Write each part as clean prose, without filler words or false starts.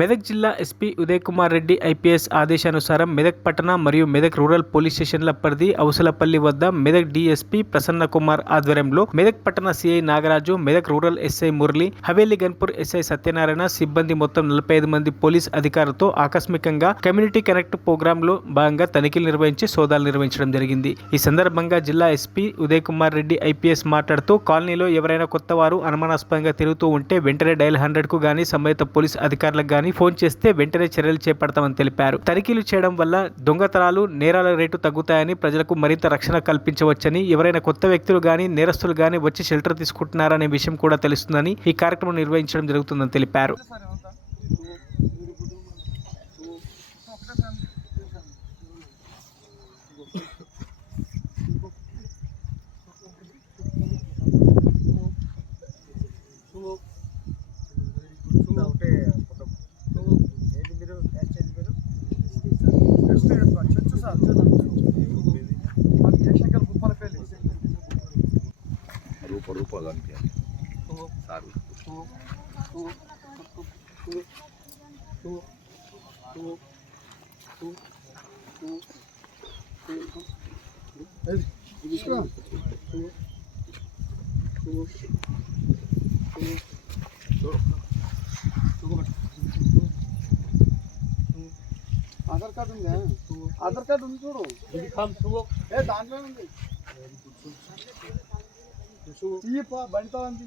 మెదక్ జిల్లా SP Uday Kumar Reddy IPS ఆదేశానుసారం మెదక్ పట్టణ మరియు మెదక్ రూరల్ పోలీస్ స్టేషన్ల పరిధి అవసలపల్లి వద్ద మెదక్ డీఎస్పీ ప్రసన్న కుమార్ ఆధ్వర్యంలో మెదక్ పట్టణ CI Nagaraju, Medak rural SI Murali, Haveli Ghanpur SI Satyanarayana సిబ్బంది మొత్తం 45 మంది పోలీస్ అధికారులతో ఆకస్మికంగా కమ్యూనిటీ కనెక్ట్ ప్రోగ్రామ్ లో భాగంగా తనిఖీలు నిర్వహించి సోదాలు నిర్వహించడం జరిగింది. ఈ సందర్భంగా జిల్లా ఎస్పీ ఉదయ్ కుమార్ రెడ్డి ఐపీఎస్ మాట్లాడుతూ కాలనీలో ఎవరైనా కొత్త వారు అనుమానాస్పదంగా తిరుగుతూ ఉంటే వెంటనే డయల్ 100 కు గానీ సంబంధిత పోలీస్ అధికారులకు ఫోన్ చేస్తే వెంటనే చర్యలు చేపడతామని తెలిపారు. తనిఖీలు చేయడం వల్ల దొంగతనాలు, నేరాల రేటు తగ్గుతాయని, ప్రజలకు మరింత రక్షణ కల్పించవచ్చని, ఎవరైనా కొత్త వ్యక్తులు గానీ నేరస్తులు గానీ వచ్చి షెల్టర్ తీసుకుంటున్నారనే విషయం కూడా తెలుస్తుందని ఈ కార్యక్రమం నిర్వహించడం జరుగుతుందని తెలిపారు. ఆధార్ కార్డు ఉందా? ఆధార్ కార్డు ఉంది చూడు. దాంట్లో ఉంది. బండితో అంది.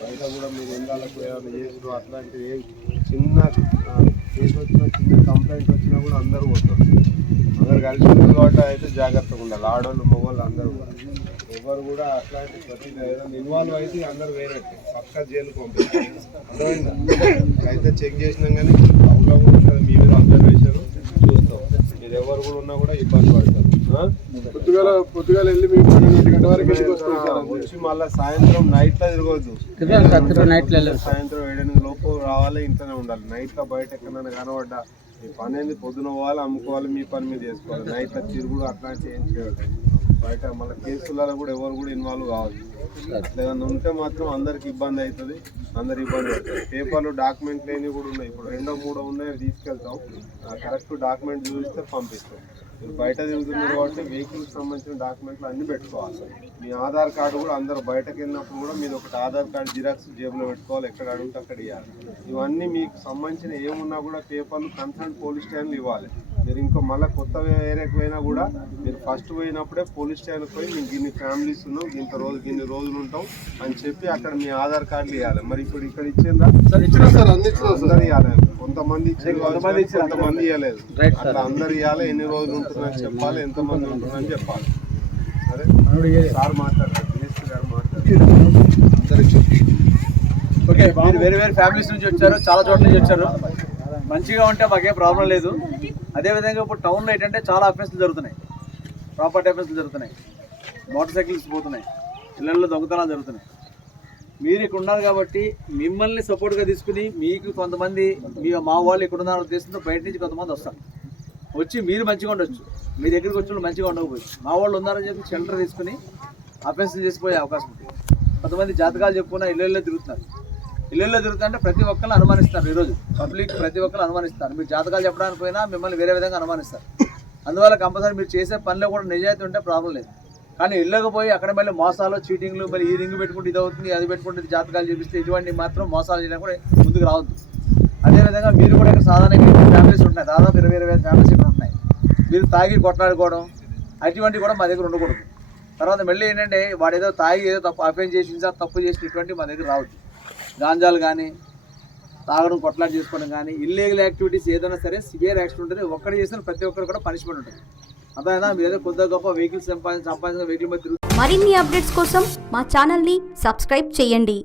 బయట కూడా మీరు ఎండాలకు ఏమైనా చేసుడు అట్లాంటివి చిన్న కేసు వచ్చినా, చిన్న కంప్లైంట్ వచ్చినా కూడా అందరూ పోతారు. అందరు కలిసి ఉన్నారు కాబట్టి అయితే జాగ్రత్తగా ఉండాలి. ఆడవాళ్ళు, మగవాళ్ళు అందరూ కూడా ఎవరు కూడా అట్లాంటి ప్రతి ఏదైనా ఇన్వాల్వ్ అయితే అందరూ వేరే పక్క జైలుకు పంపిస్తారు. అర్థమైందా? అయితే చెక్ చేసినాం కానీ అవులో కూడా ఉంటుంది. మీ మీద అబ్జర్వేషన్ చూస్తాం. మీరు ఎవరు కూడా ఉన్నా కూడా ఇబ్బంది పడతారు. పొద్దుగాల వెళ్ళి మేము 12 గంటల వరకు వచ్చి మళ్ళీ సాయంత్రం నైట్లో తిరగవద్దు. సాయంత్రం 7 లోపు రావాలి, ఇంట్లోనే ఉండాలి. నైట్లో బయట ఎక్కడైనా కనబడ్డా మీ పని ఏంది, పొద్దున పోవాలి, అమ్ముకోవాలి, మీ పని మీద చేసుకోవాలి. నైట్లో తిరుగుడు అట్లాంటి ఏం చేయాలి. బయట మళ్ళీ కేసులలో కూడా ఎవరు కూడా ఇన్వాల్వ్ కావచ్చు. లేదన్నా ఉంటే మాత్రం అందరికి ఇబ్బంది అవుతుంది, అందరు ఇబ్బంది పడుతుంది. పేపర్లు డాక్యుమెంట్ లేనివి కూడా ఉన్నాయి. ఇప్పుడు 2, 3 ఉన్నాయి, తీసుకెళ్తాం. కరెక్ట్ డాక్యుమెంట్ చూపిస్తే పంపిస్తాం. మీరు బయట తిరుగుతున్నారు కాబట్టి వెహికల్కి సంబంధించిన డాక్యుమెంట్లు అన్నీ పెట్టుకోవాలి. మీ ఆధార్ కార్డు కూడా అందరూ బయటకు వెళ్ళినప్పుడు కూడా మీరు ఒకటి ఆధార్ కార్డు జిరాక్స్ జేబులో పెట్టుకోవాలి. ఎక్కడ అడిగితే అక్కడ ఇవ్వాలి. ఇవన్నీ మీకు సంబంధించిన ఏమున్నా కూడా పేపర్లు కన్సర్న్ పోలీస్ స్టేషన్లు ఇవ్వాలి. మీరు ఇంకో మళ్ళీ కొత్త ఏరియాకి పోయినా కూడా మీరు ఫస్ట్ పోయినప్పుడే పోలీస్ స్టేషన్కి పోయి మేము ఇన్ని ఫ్యామిలీస్ ఉన్నాం, ఇన్ని రోజులు ఉంటాం అని చెప్పి అక్కడ మీ ఆధార్ కార్డులు ఇవ్వాలి. మరి ఇప్పుడు ఇక్కడ ఇచ్చిందా? అందరు ఇవ్వాలి. కొంతమంది ఇచ్చారు, కొంతమంది ఇవ్వలేదు. అట్లా అందరు ఇవ్వాలి. ఎన్ని రోజులు ఉంటుందని చెప్పాలి, ఎంతమంది ఉంటుందని చెప్పాలి. సరే సార్ మాట్లాడారు, డిఎస్పీ గారు మాట్లాడారు. ఓకే, మీరు వేరే వేరే ఫ్యామిలీస్ నుంచి వచ్చారు, చాలా చోట్ల నుంచి వచ్చారు. మంచిగా ఉంటే మాకేం ప్రాబ్లం లేదు. అదేవిధంగా ఇప్పుడు టౌన్లో ఏంటంటే చాలా అఫెన్స్లు జరుగుతున్నాయి, ప్రాపర్టీ అఫెన్స్లు జరుగుతున్నాయి, మోటార్ సైకిల్స్ పోతున్నాయి, ఇళ్లలో దొంగతనాలు జరుగుతున్నాయి. మీరు ఇక్కడ ఉన్నారు కాబట్టి మిమ్మల్ని సపోర్ట్గా తీసుకుని మీకు కొంతమంది మా వాళ్ళు ఇక్కడ ఉన్నారో ఉద్దేశంతో బయట నుంచి కొంతమంది వస్తారు. వచ్చి మీరు మంచిగా ఉండొచ్చు, మీ దగ్గరికి వచ్చిన మంచిగా ఉండకపోవచ్చు. మా వాళ్ళు ఉన్నారని చెప్పి షెల్టర్ తీసుకుని అఫెన్స్లు చేసిపోయే అవకాశం ఉంది. కొంతమంది జాతకాలు చెప్పుకున్న ఇళ్ళల్లో తిరుగుతున్నారు. ఇళ్ళల్లో తిరుగుతుంటే ప్రతి ఒక్కరిని అనుమానిస్తారు. ఈరోజు పబ్లిక్ ప్రతి ఒక్కరు అనుమానిస్తారు. మీరు జాతకాలు చెప్పడానికి పోయినా మిమ్మల్ని వేరే విధంగా అనుమానిస్తారు. అందువల్ల కంపల్సరీ మీరు చేసే పనిలో కూడా నిజాయితీ ఉంటే ప్రాబ్లం లేదు. కానీ ఇళ్ళకి పోయి అక్కడ మళ్ళీ మోసాలు, చీటింగ్లు, మళ్ళీ ఈ రింగ్ పెట్టుకుంటే ఇది అవుతుంది, అది పెట్టుకుంటే జాతకాలు చూపిస్తే ఇటువంటి మాత్రం మోసాలు చేయడానికి కూడా ముందుకు రావద్దు. అదేవిధంగా మీరు కూడా ఇక్కడ సాధారణంగా ఫ్యామిలీస్ ఉంటున్నాయి, దాదాపు 20 ఫ్యామిలీస్ ఇక్కడ ఉన్నాయి. మీరు తాగి కొట్లాడుకోవడం అటువంటివి కూడా మా దగ్గర ఉండకూడదు. తర్వాత మళ్ళీ ఏంటంటే వాడు ఏదో తాగి ఏదో తప్పు అఫెన్స్ చేసి తప్పు చేసి ఇటువంటి మా దగ్గర రావద్దు. గాంజాలు కానీ తాగడం, కొట్లాట చేసుకోవడం కానీ ఇల్లీగల్ యాక్టివిటీస్ ఏదైనా సరే సివియర్ యాక్షన్ ఉంటుంది. ఒక్కటి చేసిన ప్రతి ఒక్కరు కూడా పనిష్మెంట్ ఉంటుంది. అదైనా మీరు ఏదో కొద్దిగా గొప్ప వెహికల్స్ సంపాదించిన వెహికల్ మీద తిరుగుతుంది. మరిన్ని అప్డేట్స్ కోసం మా ఛానల్ని సబ్స్క్రైబ్ చేయండి.